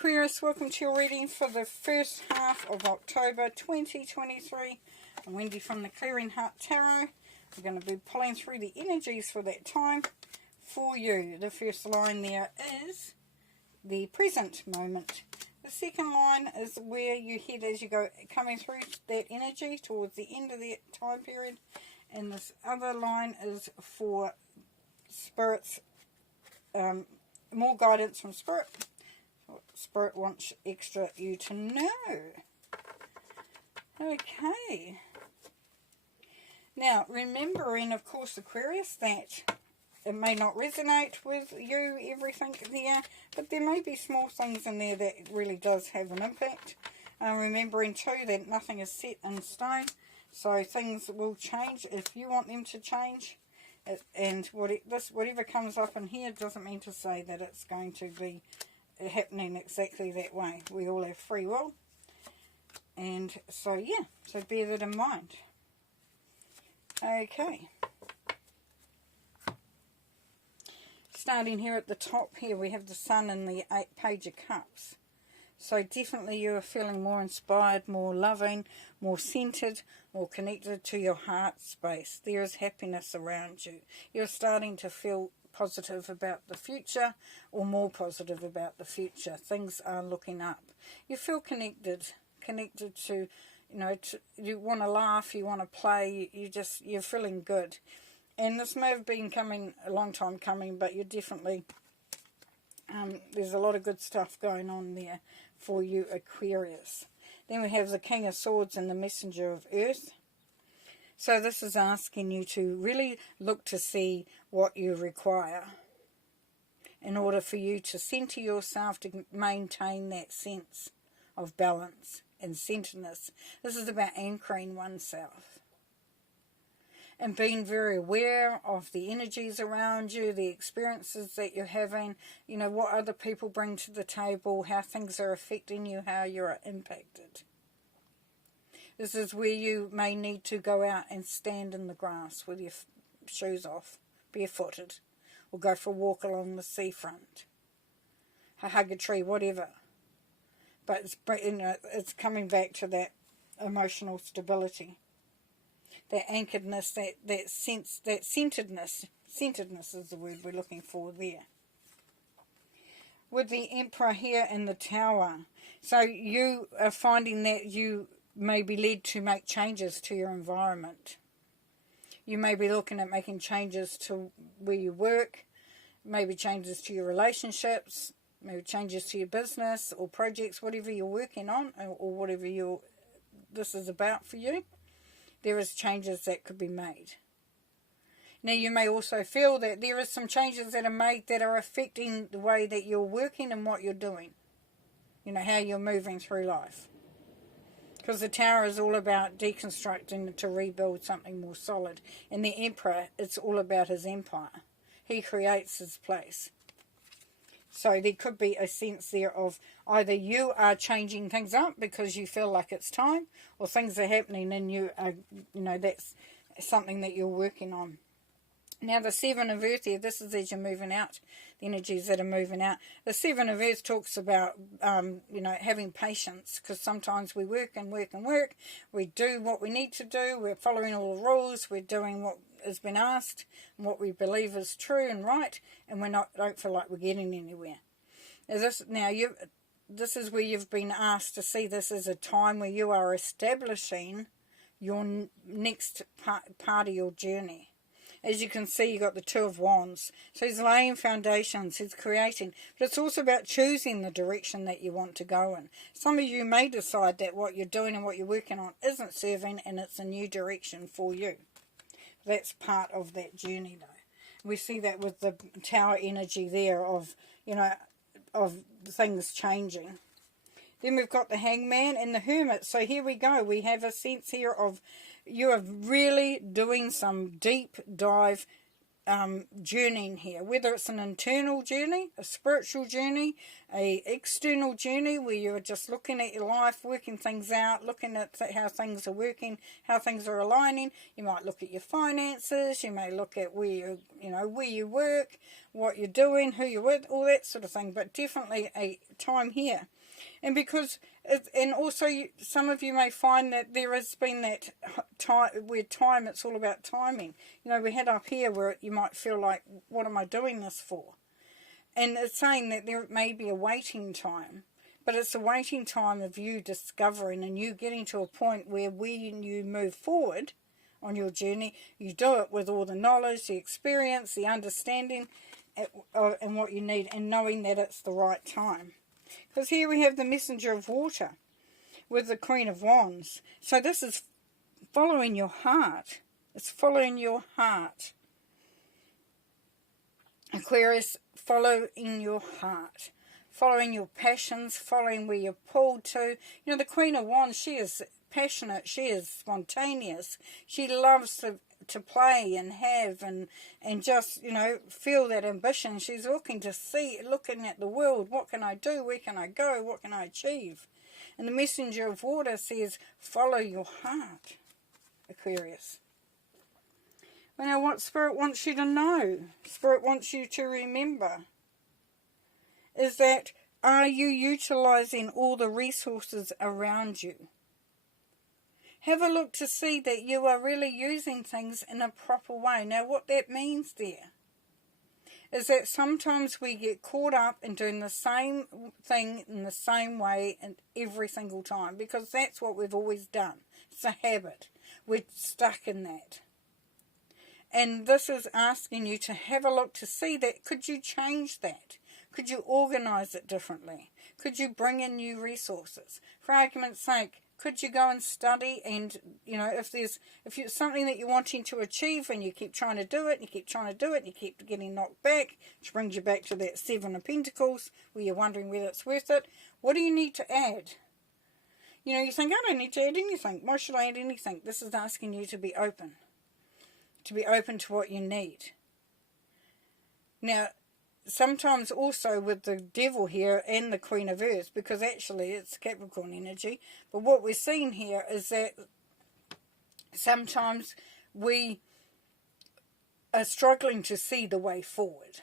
Aquarius, welcome to your reading for the first half of October 2023. I'm Wendy from the Clearing Heart Tarot. We're going to be pulling through the energies for that time for you. The first line there is the present moment. The second line is where you head as you go coming through that energy towards the end of the time period. And this other line is for spirits, more guidance from Spirit. What Spirit wants extra you to know. Okay. Now, remembering, of course, Aquarius, that it may not resonate with you, everything there, but there may be small things in there that really does have an impact. Remembering, too, that nothing is set in stone, so things will change if you want them to change. And whatever comes up in here doesn't mean to say that it's going to be happening exactly that way. We all have free will. And so, yeah, so bear that in mind. Okay. Starting here at the top here, we have the Sun and the Page of Cups. So definitely you are feeling more inspired, more loving, more centered, more connected to your heart space. There is happiness around you. You're starting to feel positive about the future, or more positive about the future. Things are looking up. You feel connected to, you want to laugh, you want to play, you're feeling good. And this may have been coming a long time coming, but you're definitely, there's a lot of good stuff going on there for you, Aquarius. Then we have the King of Swords and the Messenger of Earth. So this is asking you to really look to see what you require in order for you to center yourself, to maintain that sense of balance and centeredness. This is about anchoring oneself and being very aware of the energies around you, the experiences that you're having, what other people bring to the table, how things are affecting you, how you're impacted. This is where you may need to go out and stand in the grass with your shoes off, barefooted, or go for a walk along the seafront, hug a tree, whatever. But it's coming back to that emotional stability. That anchoredness, that sense, that centeredness. Centeredness is the word we're looking for there. With the Emperor here in the Tower. So you are finding that you may be led to make changes to your environment. You may be looking at making changes to where you work, maybe changes to your relationships, maybe changes to your business or projects, whatever you're working on, or whatever this is about for you. There is changes that could be made. Now you may also feel that there is some changes that are made that are affecting the way that you're working and what you're doing. How you're moving through life. Because the Tower is all about deconstructing to rebuild something more solid. And the Emperor, it's all about his empire. He creates his place. So there could be a sense there of either you are changing things up because you feel like it's time, or things are happening and you are, that's something that you're working on. Now the Seven of Earth here, this is as you're moving out, the energies that are moving out. The Seven of Earth talks about, having patience, because sometimes we work and work and work. We do what we need to do. We're following all the rules. We're doing what has been asked and what we believe is true and right, and don't feel like we're getting anywhere. This is where you've been asked to see this as a time where you are establishing your next part of your journey. As you can see, you've got the Two of Wands. So he's laying foundations, he's creating. But it's also about choosing the direction that you want to go in. Some of you may decide that what you're doing and what you're working on isn't serving, and it's a new direction for you. That's part of that journey, though. We see that with the Tower energy there of things changing. Then we've got the Hangman and the Hermit. So here we go. We have a sense here of you are really doing some deep dive journeying here, whether it's an internal journey, a spiritual journey, a external journey where you're just looking at your life, working things out, looking at how things are working, how things are aligning. You might look at your finances, you may look at where you work, what you're doing, who you're with, all that sort of thing. But definitely a time here. And because, and also some of you may find that there has been that time where it's all about timing. You know, we had up here where you might feel like, what am I doing this for? And it's saying that there may be a waiting time, but it's a waiting time of you discovering and you getting to a point where when you move forward on your journey, you do it with all the knowledge, the experience, the understanding, and what you need, and knowing that it's the right time. Because here we have the Messenger of Water with the Queen of Wands. So this is following your heart. It's following your heart. Aquarius, following your heart. Following your passions, following where you're pulled to. You know, the Queen of Wands, she is passionate, she is spontaneous. She loves to play and have and just, you know, feel that ambition. She's looking at the world. What can I do? Where can I go? What can I achieve? And the Messenger of Water says, follow your heart, Aquarius. Well, now what Spirit wants you to know, Spirit wants you to remember, is that are you utilizing all the resources around you? Have a look to see that you are really using things in a proper way. Now, what that means there is that sometimes we get caught up in doing the same thing in the same way and every single time, because that's what we've always done. It's a habit. We're stuck in that. And this is asking you to have a look to see that, could you change that? Could you organize it differently? Could you bring in new resources? For argument's sake, could you go and study, and, you know, if it's something that you're wanting to achieve and you keep trying to do it, and you keep trying to do it, and you keep getting knocked back, which brings you back to that Seven of Pentacles, where you're wondering whether it's worth it, what do you need to add? You know, you think, I don't need to add anything. Why should I add anything? This is asking you to be open to what you need. Now, sometimes also with the Devil here and the Queen of Earth, because actually it's Capricorn energy, but what we're seeing here is that sometimes we are struggling to see the way forward.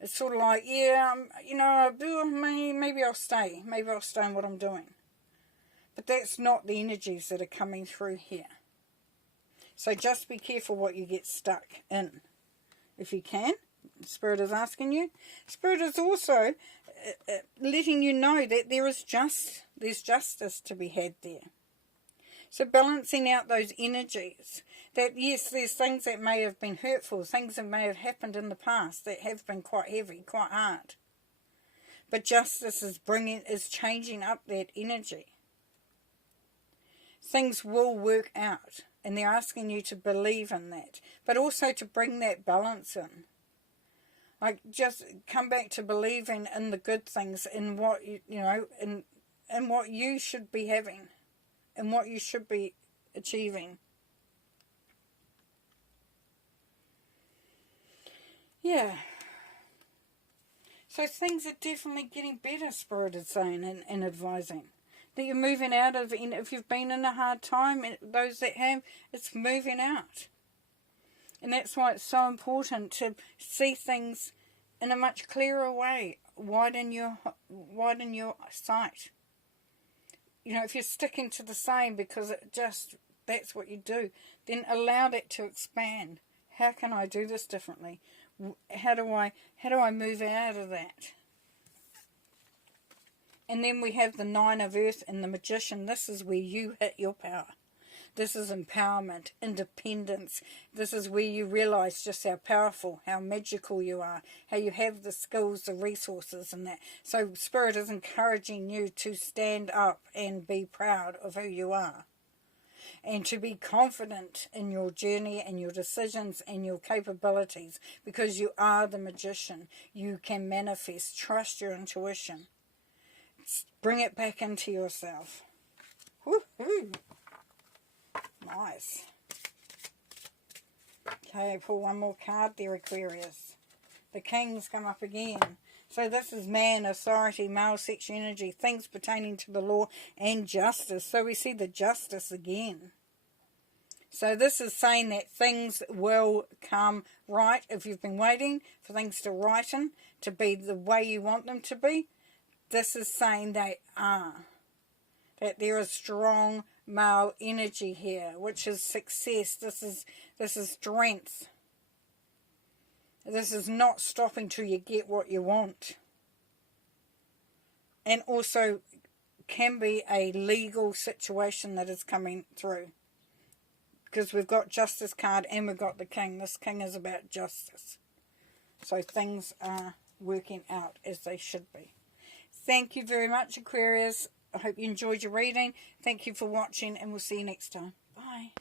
It's sort of like, yeah, you know, maybe I'll stay. Maybe I'll stay in what I'm doing. But that's not the energies that are coming through here. So just be careful what you get stuck in, if you can. Spirit is asking you. Spirit is also letting you know that there's justice to be had there. So balancing out those energies. That yes, there's things that may have been hurtful, things that may have happened in the past that have been quite heavy, quite hard. But justice is changing up that energy. Things will work out, and they're asking you to believe in that, but also to bring that balance in. Like, just come back to believing in the good things, in what you know, in what you should be having, and what you should be achieving. Yeah. So things are definitely getting better, Spirit is saying and advising. That you're moving out of, if you've been in a hard time, those that have, it's moving out. And that's why it's so important to see things in a much clearer way. Widen your sight. You know, if you're sticking to the same because that's what you do, then allow that to expand. How can I do this differently? How do I move out of that? And then we have the Nine of Earth and the Magician. This is where you hit your power. This is empowerment, independence. This is where you realize just how powerful, how magical you are, how you have the skills, the resources and that. So Spirit is encouraging you to stand up and be proud of who you are. And to be confident in your journey and your decisions and your capabilities, because you are the magician. You can manifest. Trust your intuition. Bring it back into yourself. Woohoo! Nice. Okay, pull one more card there, Aquarius. The King's come up again. So this is man, authority, male sexual energy, things pertaining to the law and justice. So we see the justice again. So this is saying that things will come right if you've been waiting for things to righten, to be the way you want them to be. This is saying they are. That there is strong male energy here, which is success. This is strength. This is not stopping till you get what you want. And also can be a legal situation that is coming through. Because we've got Justice card and we've got the King. This King is about justice. So things are working out as they should be. Thank you very much, Aquarius. I hope you enjoyed your reading. Thank you for watching, and we'll see you next time. Bye.